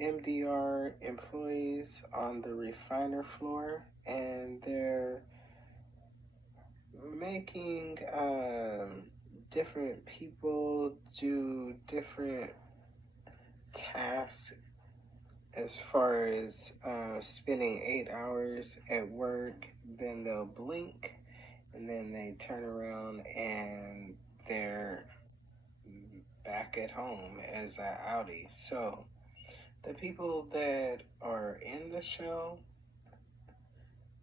MDR employees on the refiner floor, and they're making different people do different tasks as far as spending 8 hours at work, then they'll blink, and then they turn around and they're back at home as a Audi. So the people that are in the show,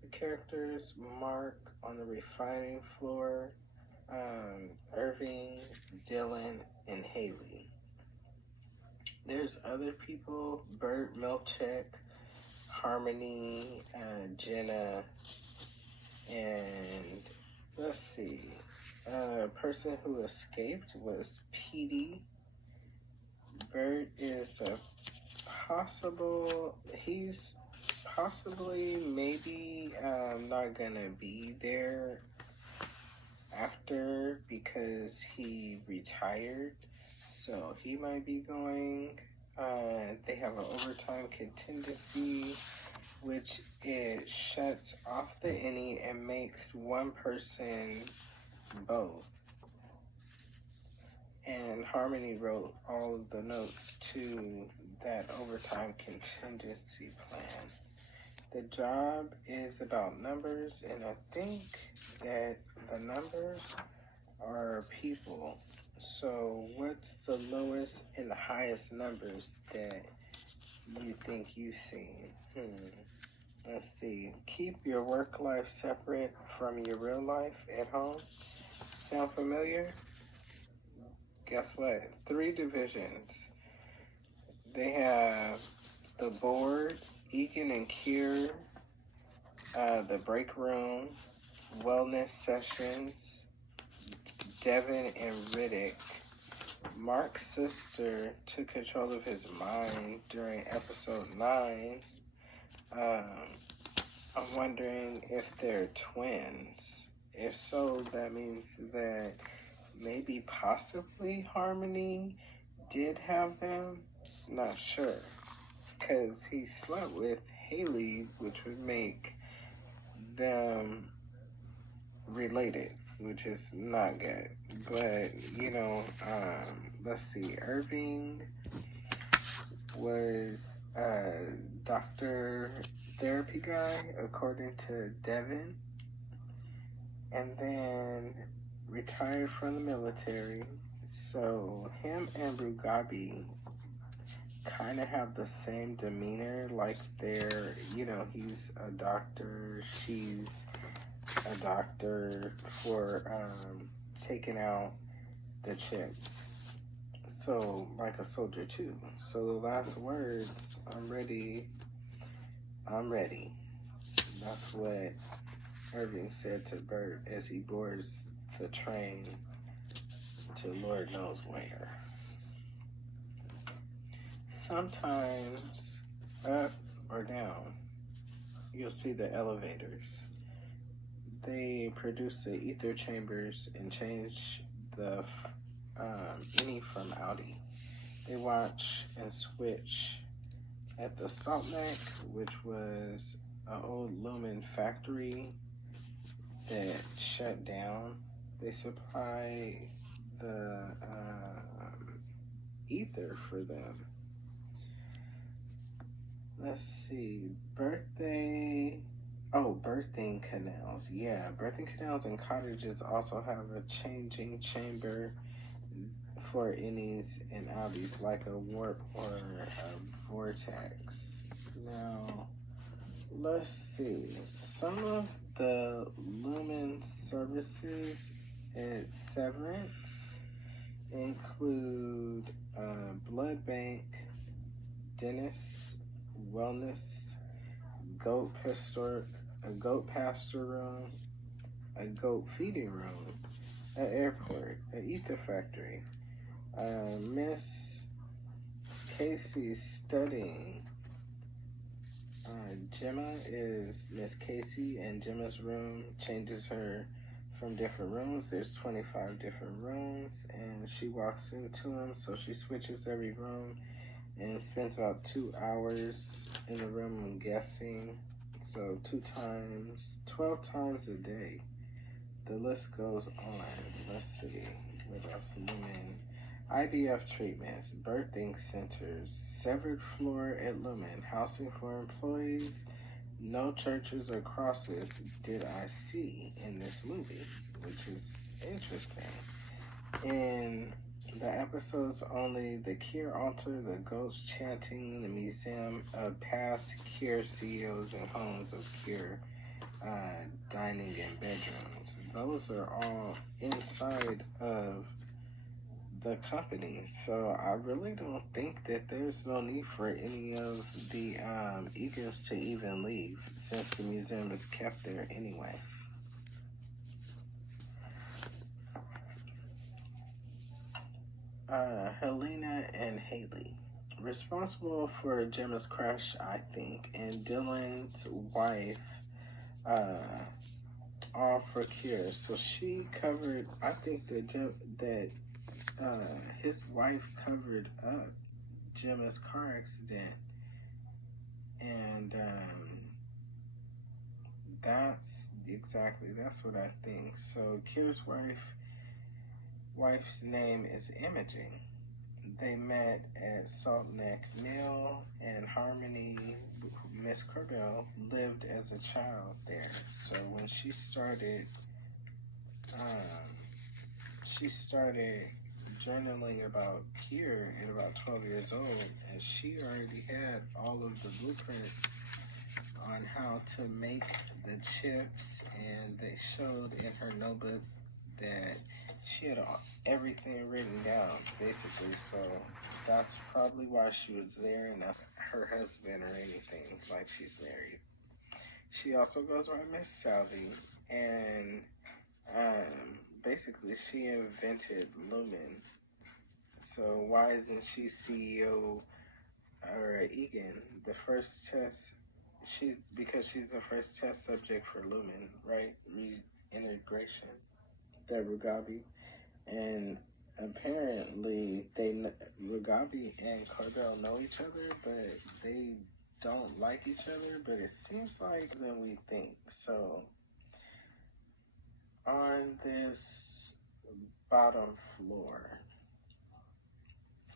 the characters, Mark on the refining floor, Irving, Dylan, and Haley. There's other people, Bert, Milchek, Harmony, Jenna, and let's see. A person who escaped was Petey. Bert is a he's possibly maybe not gonna be there after because he retired, so he might be going. They have an overtime contingency, which it shuts off the innie and makes one person both. And Harmony wrote all of the notes to that overtime contingency plan. The job is about numbers, and I think that the numbers are people. So what's the lowest and the highest numbers that you think you've seen? Let's see. Keep your work life separate from your real life at home. Sound familiar? Guess what? 3 divisions. They have the board, Egan and Kier, the break room, wellness sessions, Devin and Riddick. Mark's sister took control of his mind during episode 9. I'm wondering if they're twins. If so, that means that maybe possibly Harmony did have them. Not sure. Because he slept with Haley, which would make them related, which is not good. But, let's see. Irving was a doctor therapy guy, according to Devin. And then retired from the military. So him and Rugabi kind of have the same demeanor, like they're, he's a doctor, she's a doctor for taking out the chicks. So, like a soldier too. So the last words, I'm ready. That's what Irving said to Bert as he boards the train to Lord knows where. Sometimes, up or down, you'll see the elevators. They produce the ether chambers and change the innie from Audi. They watch and switch at the Salt Neck, which was an old Lumen factory that shut down. They supply the ether for them. Let's see, birthing canals. Yeah, birthing canals and cottages also have a changing chamber for innies and outies, like a warp or a vortex. Now, let's see. Some of the Lumen services at Severance include blood bank, dentist, wellness, a goat pasture room, a goat feeding room, an airport, an ether factory. Miss Casey's studying. Gemma is Miss Casey, and Gemma's room changes her from different rooms. There's 25 different rooms, and she walks into them, so she switches every room and spends about 2 hours in the room, I'm guessing. So 2 times, 12 times a day. The list goes on. Let's see. What else? Lumen. IVF treatments, birthing centers, severed floor at Lumen, housing for employees. No churches or crosses did I see in this movie, which is interesting. In the episodes only the Cure altar, the ghost chanting, the museum of past Cure CEOs and homes of Cure, dining and bedrooms. Those are all inside of the company. So I really don't think that there's no need for any of the Eagles to even leave, since the museum is kept there anyway. Helena and Haley. Responsible for Gemma's crush, I think, and Dylan's wife, all for Cure. So she covered, I think that his wife covered up Gemma's car accident. And that's what I think. So Cure's wife's name is Imaging. They met at Salt Neck Mill, and Harmony, Miss Corbel, lived as a child there. So when she started journaling about Cure at about 12 years old, and she already had all of the blueprints on how to make the chips, and they showed in her notebook that she had everything written down, basically. So that's probably why she was there, and not her husband or anything, like she's married. She also goes by Miss Salvi, and basically she invented Lumen. So why isn't she CEO or Egan? The first test, because she's the first test subject for Lumen, right? Reintegration. That Rugabi, and apparently Rugabi and Corbel know each other, but they don't like each other. But it seems like than we think. So on this bottom floor,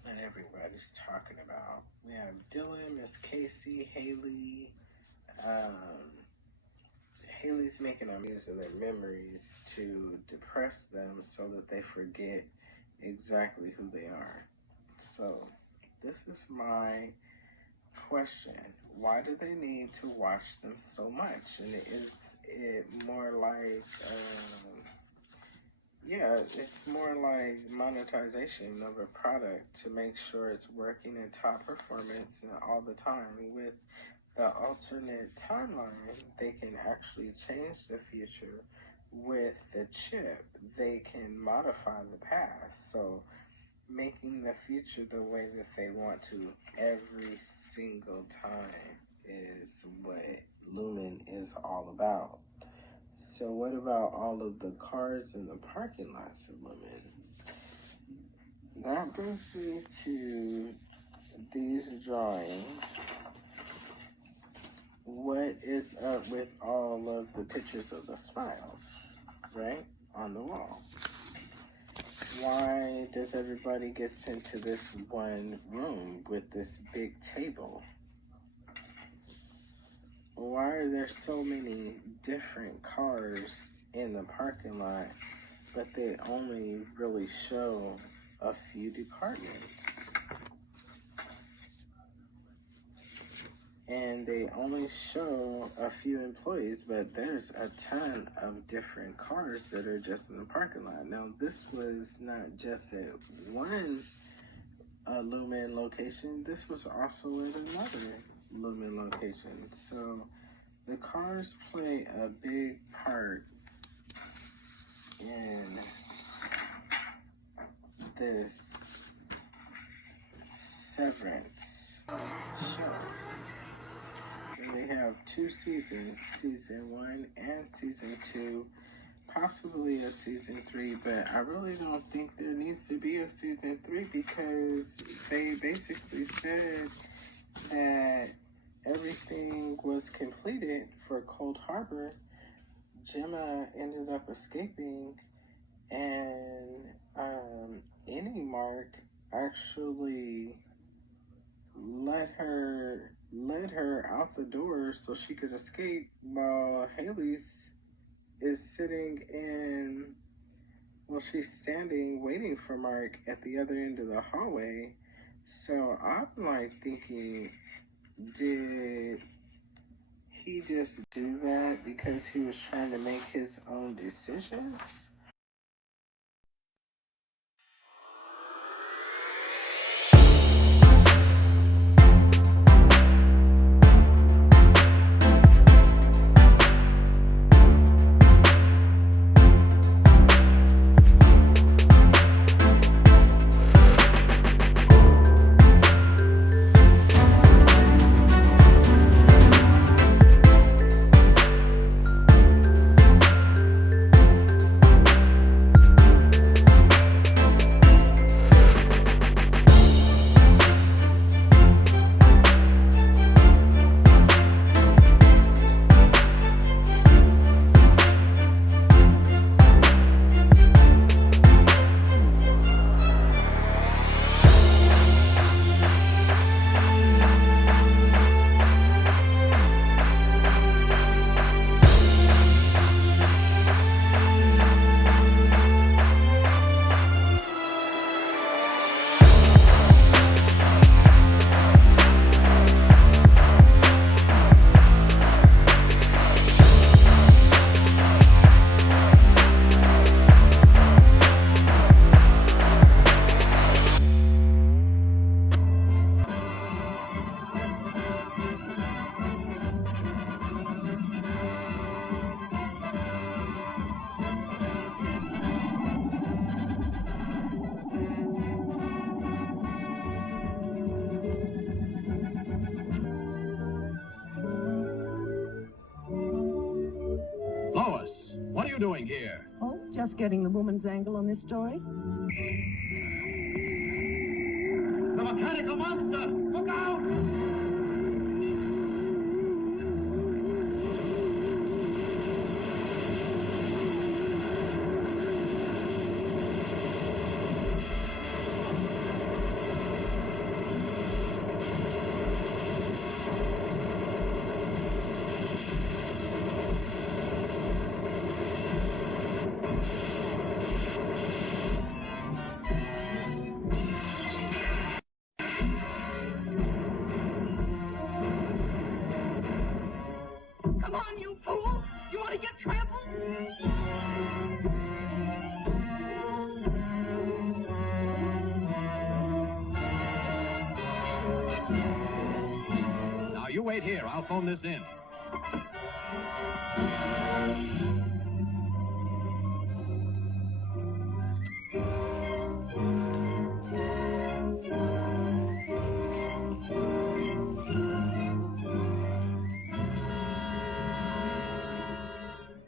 and everybody's talking about, we have Dylan, Miss Casey, Haley. Haley's making them using their memories to depress them so that they forget exactly who they are. So this is my question. Why do they need to watch them so much? And is it more like, it's more like monetization of a product to make sure it's working in top performance and all the time. With the alternate timeline, they can actually change the future. With the chip, they can modify the past. So making the future the way that they want to every single time is what Lumen is all about. So what about all of the cars in the parking lots of Lumen? That brings me to these drawings. What is up with all of the pictures of the smiles, right, on the wall? Why does everybody get sent to this one room with this big table? Why are there so many different cars in the parking lot, but they only really show a few departments? And they only show a few employees, but there's a ton of different cars that are just in the parking lot. Now, this was not just at one Lumen location. This was also at another Lumen location. So the cars play a big part in this Severance show. And they have 2 seasons, season 1 and season 2, possibly a season 3, but I really don't think there needs to be a season 3 because they basically said that everything was completed for Cold Harbor. Gemma ended up escaping, and Mark actually let her out the door so she could escape, while Haley's is sitting in, well, she's standing waiting for Mark at the other end of the hallway. So I'm like thinking, did he just do that because he was trying to make his own decisions? Lois, what are you doing here? Oh, just getting the woman's angle on this story. The mechanical monster! Look out! Come on, you fool! You want to get trampled? Now you wait here. I'll phone this in.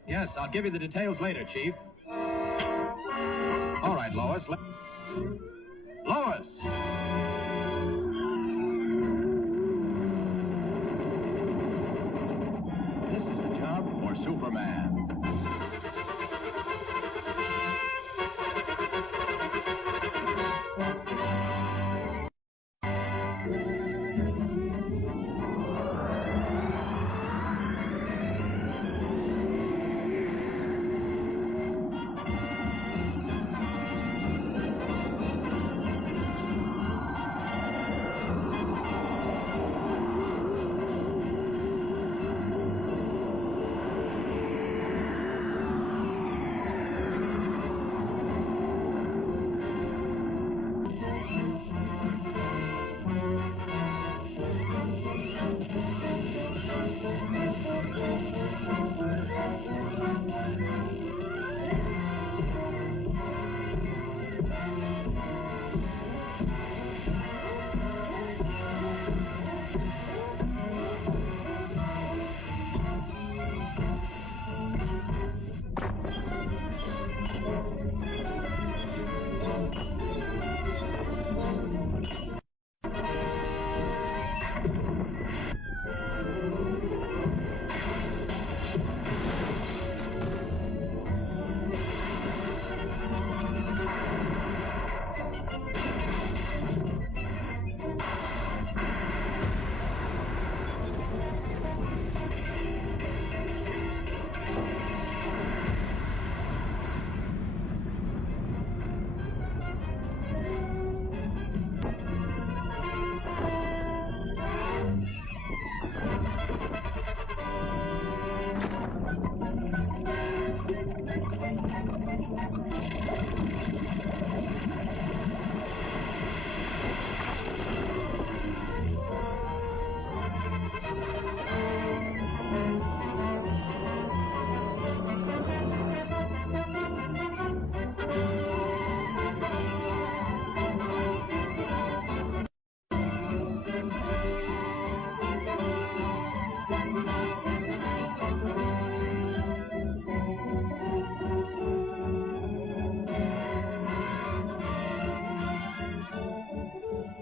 Yes, I'll give you the details later, Chief. All right, Lois. Lois! This is a job for Superman.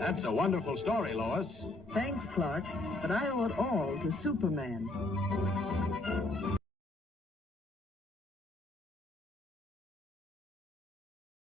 That's a wonderful story, Lois. Thanks, Clark, but I owe it all to Superman.